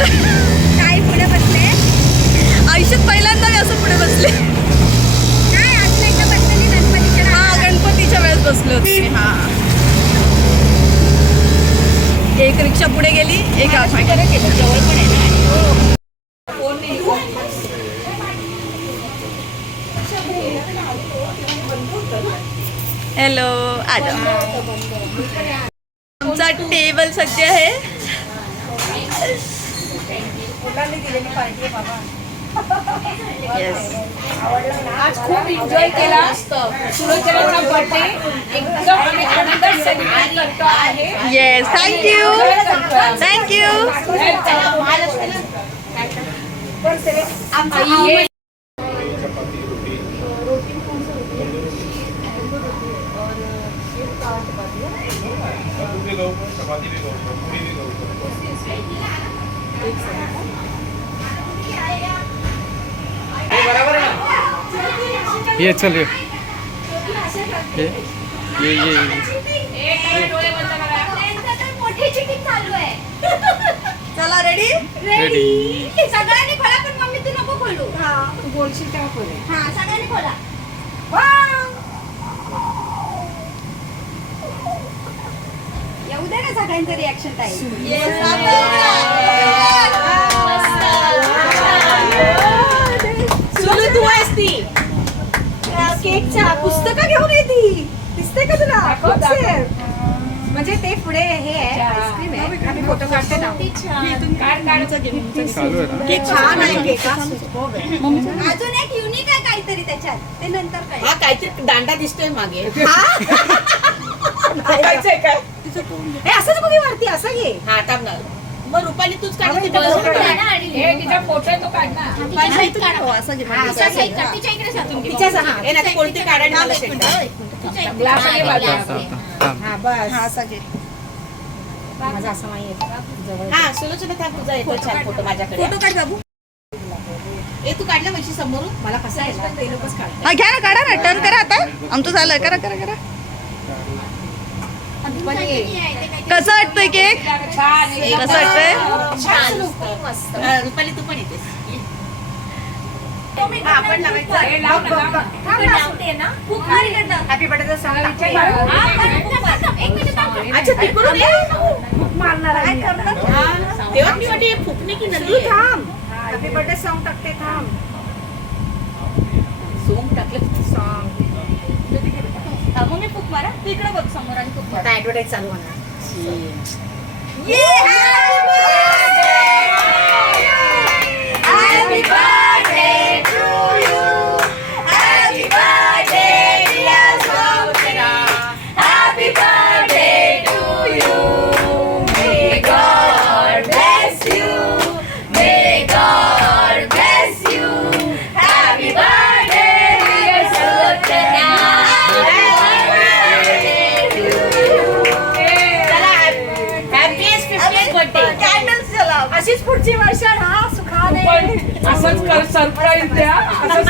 बसले. काय पुढे बसले? आयुष्यात पहिल्यांदा मी असं पुढे बसले. नाही आज एकदा बसलेली गणपतीच्या हा गणपतीच्या वेळेस बसले होते. हा एक रिक्षा पुढे गेली, एक आतमध्ये गेली. जवळ पण आहे ना. हॅलो आजा. आमचा टेबल सज्ज आहे. येस आज खूप एन्जॉय केला. सुलोचनाचा बर्थडे एकदम आम्ही आनंदात सेलिब्रेट करतो आहे. Yes thank you thank you. ये ये चल ये मोठी चिटिंग चालू आहे. चला रेडी. रेडी. सगळ्यांनी खोला पण मम्मी तू नको खोलू. हा तू बोलशील तेव्हा खोले. हा सगळ्यांनी खोला. येऊ दे ना सगळ्यांचं रिॲक्शन टाईम. सुलो तू आहेस ती. केकच्या पुस्तकं घेऊन येते. दिसते का तुला? म्हणजे ते पुढे हे आहे आईस्क्रीम आहे. आम्ही फोटो काढते ना. चालू आहे ना. केक छान आहे. केक अजून एक युनिक आहे काहीतरी त्याच्यात. ते नंतर काय. हा काहीतरी दांडा दिसतोय मागे. हे असंच बघी वरती असं घे. हा टाक ना. मग रुपाली तूच काढ. हे तिचा फोटो तो काढ ना. असं घे. तिच्याच हा. हे नाही कोणती काढा आणि मला send कर. ग्लास आणि बाजू. हा बस. हा असं घे. माझा असं नाही येत. हा सुलोचना थांब तुझा येतो छान फोटो माझ्याकडे. फोटो काढ बाबू. ए तू काढला म्हशी समोरून. मला कसं आहे ते लोकच काढ. हा घ्या ना काढा ना. टर्न करा आता. आमचं झालं. करा करा करा. कसं वाटतंय केक? कसं वाटतंय? छान रुपाली तू पण येतेस. आपण लावायचं. हॅपी बर्थडे सांग. अच्छा तिकडून ये. मारणार आहे. तेव्हा मी वाटते फुकणे की नंतर थांब. हॅपी बर्थडे सॉन्ग टाकते. थांब. सोंग टाकलं. सॉन्ग. मग मी फुक मारा. तिकडे बघ समोर आणि फुक मारा. आता ऍडव्हर्टाईज चालू होणार. Happy birthday to you. Happy birthday dear Swapna. Happy birthday to you. May God bless you. May God bless you. Happy birthday dear Swapna. Candles जलाव. अशीच पुढची वर्ष हा सुखाने. असंच कर सरप्राईज द्या. असंच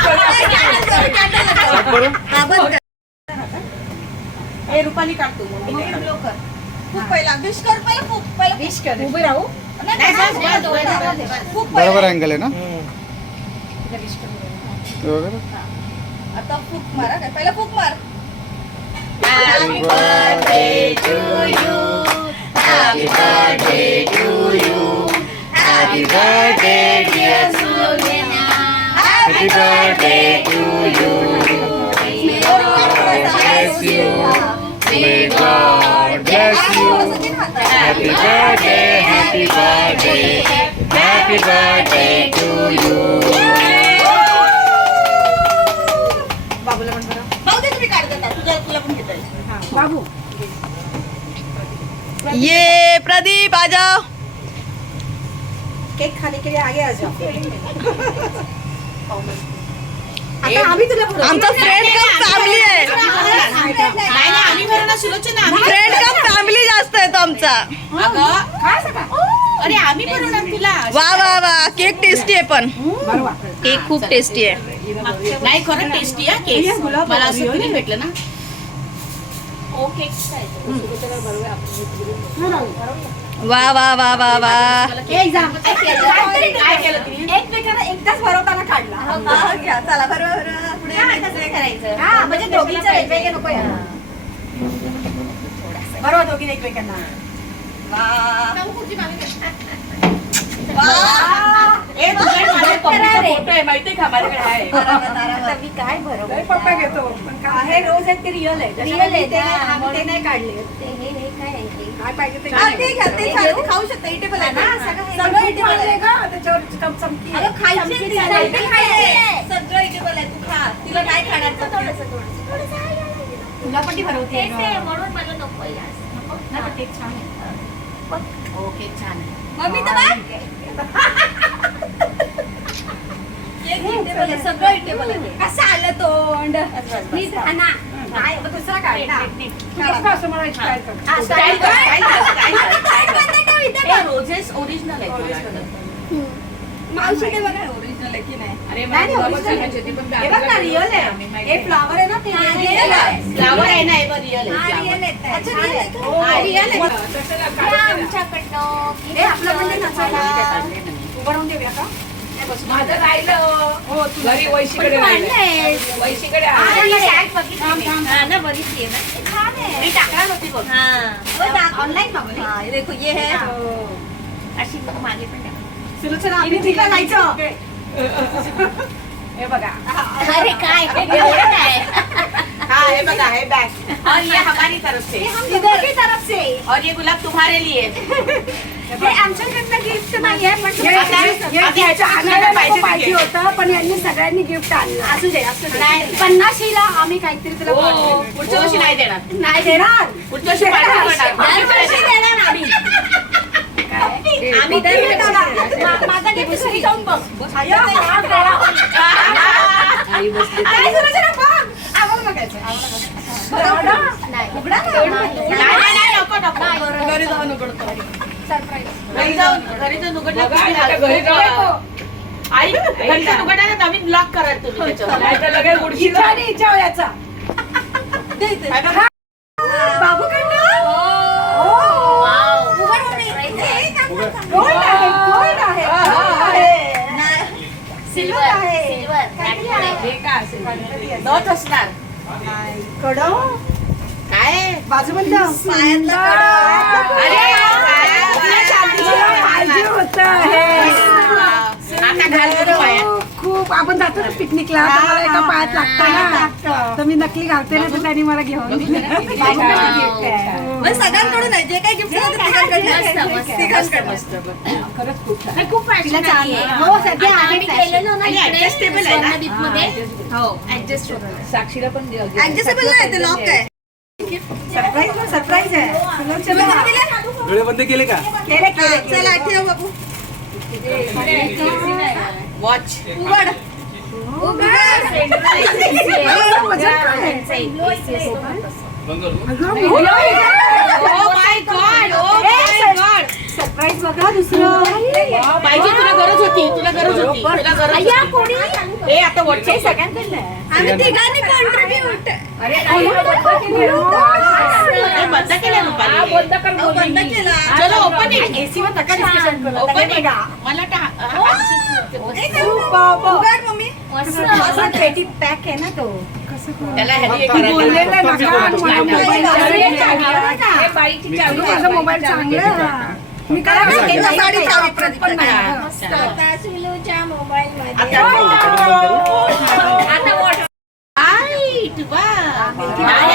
हा बंद कर. हे रुपाली काढतो. फुक पहिला. विश कर पहिला. फुक पहिला. विश कर. उभी राहू. फुक बरोबर पहिला. अँगल आहे ना. वगैरे आता फुक मारा. काय पहिला फुक मार. Happy birthday to you. Happy birthday to you. Happy birthday dear Sulena. Happy birthday to you. May God bless you. May God bless you. Happy birthday, happy birthday, happy birthday to you. बाबूला पण बरं. भाऊ दे तुम्ही काढ देता. तुला पण घेता येईल. हा बाबू. ये प्रदीप आ जाओ. केक खाने के लिए आगे आ जाओ. आता आम्ही तुला बोलवतो. आमचा फ्रेंड कम फॅमिली आहे. नाही नाही आम्ही बरं ना सुलोचना आम्ही फ्रेंड कम फॅमिली जास्त आहे तो आमचा. अगं काय सांगा. अरे आम्ही बनवणार तुला. वा वा वा. केक टेस्टी आहे पण. बरोबर. केक खूप टेस्टी आहे. नाही खरं टेस्टी आहे केक. मला असं कधी भेटलं ना. ओ केक वा वा वा वा वा काय केलं तुम्ही? एकमेकांना एकदाच भरवताना काढला हा, घ्या. चला बरोबर पुढे करायचं हा म्हणजे दोघींचे वेगवेगळे नको यार. बरोबर दोघींना एकमेकांना वा ए, तुझ्या माझ्या पप्पूचा फोटो आहे माहितीये का माझ्याकडे आहे. आता मी काय बरोबर पप्पा घेतो हे रोज आहेत ते रिअल आहे Real आहे ते ना. आम्ही ते नाही काढले हे काय काय पाहिजे ते हा, ते घ्या, ते छान, ते खाऊ शकता इटेबल आहे ना सगळं इटेबल आहे का त्याच्यावर चमचमकी अगं खायचे चमची तिला, चालायची. ते खायचे. सगळं इटेबल आहे तू खा तिला काय खाणार तुला पण ती भरवते म्हणून मला नको नाही पण ते छान आहे ओके छान आहे. मम्मी तर केक इटेबल आहे सगळं इटेबल आहे कसं आलं तोंड मी खाना. काय मग दुसरा काढ ना तू कसं असं मला स्टाईल कर हा, style कर, style कर, style कर. हे रोजेस ओरिजिनल आहे. मावशी ते बघा ओरिजिनल आहे की नाही अरे नाही मला original बघायची आहे. होती, पण हे बघ ना रिअल आहे हे फ्लावर आहे ना ते हा, real real आहे. आहे. फ्लावर आहे ना, हे बघ रिअल आहे हा, flower. real आहे. अच्छा, छान real आहे. आहे का? हो. हा, real आहे. हे आपलं पण ते नसायला मी ते काढले नाही. उभं राहून देऊया का माझं राहिलं हो तू घरी वैशीकडे राहिलं. वैशीकडे हा, आहे. ही tag tag बघितली थांब, मी. थांब. हा ना बघितली आहे ना छान आहे मी टाकणार होती बघ. ऑनलाईन मागवली हाँ ये देखो ये है अशी मागे पण टाक. सुलोचना आपण तिला जायचं हे बघा अरे काय एवढं काय हाँ ये बघा है बैग और ये हमारी तरफ से इधर की तरफ से और ये गुलाब तुम्हारे लिए हे आमच्याकडनं गिफ्ट नाही आहे पण आता आणायला पाहिजे पाहिजे gift. होतं पण यांनी सगळ्यांनी गिफ्ट आणलं असू दे नाही. 50ला आम्ही काहीतरी तुला हो, पाठवू. पुढच्या वर्षी नाही देणार नाही देणार पुढच्या वर्षी पार्टी करणार. दरवर्षी देणार आम्ही आम्ही तर तर देणार. माझा गिफ्ट घरी जाऊन बघ आई बसली आणि सुलोचना बघ आम्हाला बघायचं आम्हाला बघायचं. उघडा ना. नाही, नको नको घरी जाऊन उघडतो घरी जाऊन उघडलं बघा, तुम्ही आता घरी जाऊ. नको. आई घरी जाऊन उघडणार तर आम्ही ब्लॉक कराल तुम्ही त्याच्यावर नाही तर लगेच उडशील. हिच्या आणि हिच्या वयाचा. बाबू गोल्ड आहे गोल्ड आहे सिल्वर आहे काहीतरी आहे. हे काय असेल? नथ असणार कडो काय बाजूबंद पायातला कडा. अरे पाहिजे होतं हे. आता घालतो पायात. खूप आपण जातो ना पिकनिकला तर मला एका पायात लागतं ना तर मी नकली घालते ना तर त्यांनी मला घेऊन दिलं. gift आहे. म्हणजे सगळ्यांकडून आहे जे काही गिफ्ट मस्त खरंच खूप छान. खूप तिला फॅशन चांगली आहे. हो सध्या आहे fashion. आणि adjustable आहे ना? हो ऍडजस्ट होतं साक्षीला पण दे- ऍडजस्टेबल नाही ते लॉक आहे सरप्राईज आहे सुलोचना. डोळे बंद केले का केले केले चला ठेव बाबू वॉच उघड सरप्राईज बघा दुसरं पाहिजे तुला गरज होती तुला गरज होती तुला गरज होती. ए आता व्हॉट्सअप सगळ्यांकडलं आहे. आम्ही तिघांनी कॉन्ट्रीब्यूट बंद केलं रुपाली. बंद कर बंद बोलली. केला चलो ओपन इट. AC वर नका discussion करू. ओपन नका इट. बघा. मला उघड मम्मी असं पेटी पॅक आहे ना तो त्याला ह्यानी एक बोललेलं करायचं. नका. मला मोबाईल हे बाईची चावी माझा मोबाईल चांगला आहे. मी काय त्याच्या साडी चावी प्रदीप पण नाही. आता Right, वा.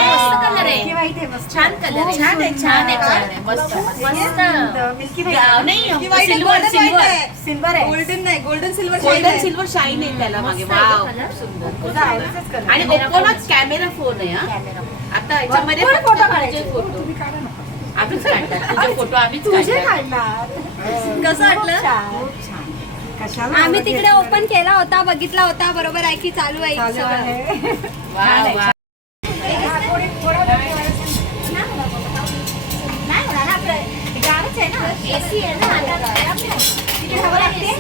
मस्त कलर आहे. मिल्की व्हाईट आहे मस्त. छान कलर आहे. छान आहे छान आहे छान आहे मस्त मस्त मिल्की गाव व्हाईट नाही सिल्वर सिल्वर सिल्वर आहे गोल्डन नाही golden silver golden silver shine आहे त्याला मागे वाव सुंदर तुझा आवडीचाच कलर. आणि ओप्पोलाच कॅमेरा फोन आहे हा आता याच्यामध्ये भरपूर फक्त photo तुझे काढायचे. फोटो तुम्ही काढा ना. आम्हीच काढतात तुझे फोटो आम्हीच तुझे काढतात काढणार कसं वाटलं? खूप छान. कशाला आम्ही आवडते? तिकडे ओपन केला होता बघितला होता बरोबर आहे की चालू आहे चालू सगळं. आहे. वा वा नाही होणार ना आपलं. गारच आहे ना. तिथे हवा लागते?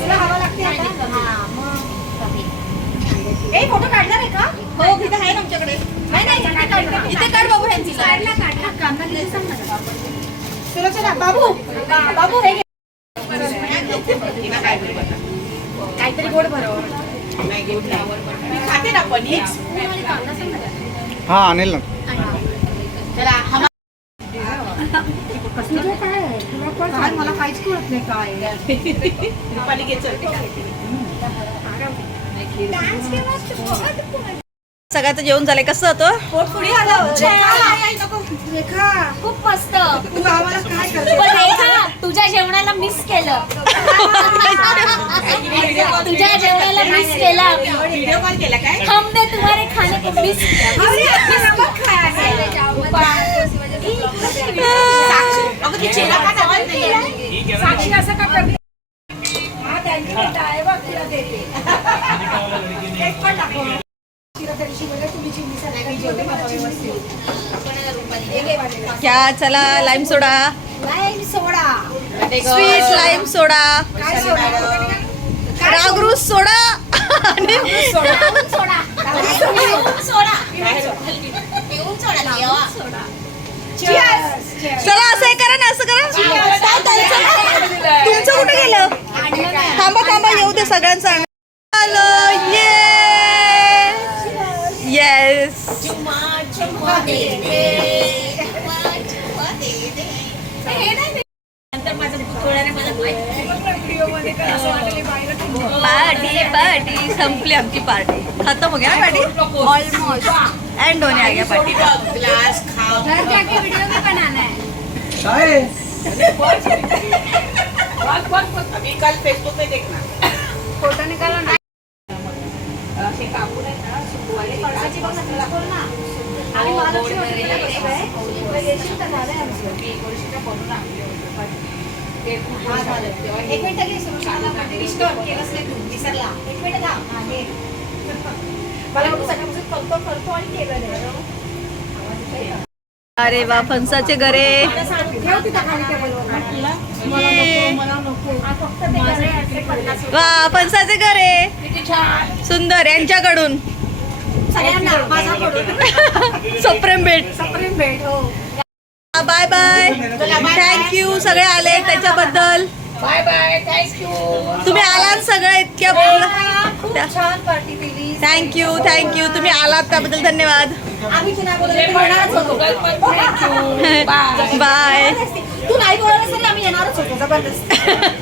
तुला हवा लागते आता? हा, मग. ए, फोटो काढणार आहे का? हो तिथे आहे ना आमच्याकडे नाही नाही इथे काढ. इथे काढ बाबू ह्यांची काढला काढला काढला किती सांग मला. सुलोचना बाबू बाबू हे घे. काहीतरी गोड बनव. खाते ना पनीर हा आणेल ना. काय मला काहीच कळत नाही काय रुपाली घे चल. सगळ्याचं जेवण झालंय. कसं होतं? पोट पुढे आलं. रेखा खूप मस्त. तू आम्हाला काय करते? पण रेखा, तुझ्या जेवणाला मिस केलं. तुझ्या जेवणाला मिस केलं आम्ही. व्हिडिओ कॉल केला काय? हमने तुम्हारे खाने को मिस अरे आपण नमक खाया साक्षी अगं ती चेहरा का दाखवत नाहीये? साक्षी असं का करते? क्या चला लाईम सोडा, लाईम सोडा. स्वीट लाईम सोडा, काय सोडा? रागरूस सोडा आणि चला असं हे करा ना, असं करा. तुमचं कुठे गेलं? थांबा थांबा, येऊ दे सगळ्यांचं. आलं येस. पार्टी पार्टी संपली आमची पार्टी. खतम हो गया ना पार्टी ऑलमोस्ट. एंड होने आ गया पार्टी. ग्लास खाओ. अभी कल फेसबुक पे देखना. फोटो निकाला ना. हे कापूर आहे ना सुकवायला पळसाची बघ ना, तुला बोल ना. आम्ही महालक्ष्मी हॉटेलला बसलोय. इकडे येशील तर झालंय आमचं. मी एकोणीसशेच्या बनवून आणले होते. ते खूप हा, झालं. तेव्हा एक मिनिट घे, सुरुवातीला मध्ये restore केलंच नाही तू, विसरला. एक मिनिट थांब. हा, घे. मला वाटतं सगळ्यांपासून करतो आणि केलं नाही. अरे वा, फणसाचे गरे. ठेव तिथं खाली टेबलवर. हा, फक्त ते गरे असे 50 वा, फणसाचे गरे सुंदर. यांच्याकडून सगळ्यांना माझ्याकडून. सप्रेम भेट. सप्रेम भेट. हो. Bye bye. थँक्यू सगळे आले त्याच्याबद्दल. Bye bye. थँक्यू. तुम्ही आलात सगळे इतक्या. खूप छान पार्टी केली. थँक्यू तुम्ही आलात त्याबद्दल धन्यवाद. आम्ही तू नाही बोलवलं तरी येणारच होतो. बाय. तू नाही बोलवलं तरी आम्ही येणारच होतो. जबरदस्त.